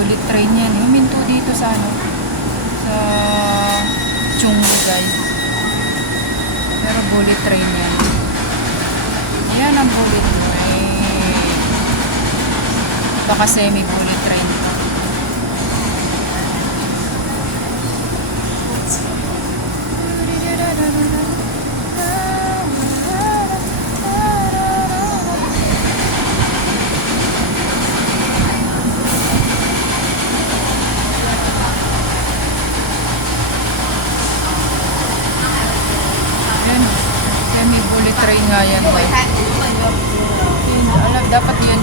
bullet train yan. Huminto dito sa ano, sa Chunglo guys. Pero bullet train yan. Yan ang bullet train. Baka semi bullet train. Semi bullet train nga yan guys. Alam, dapat yan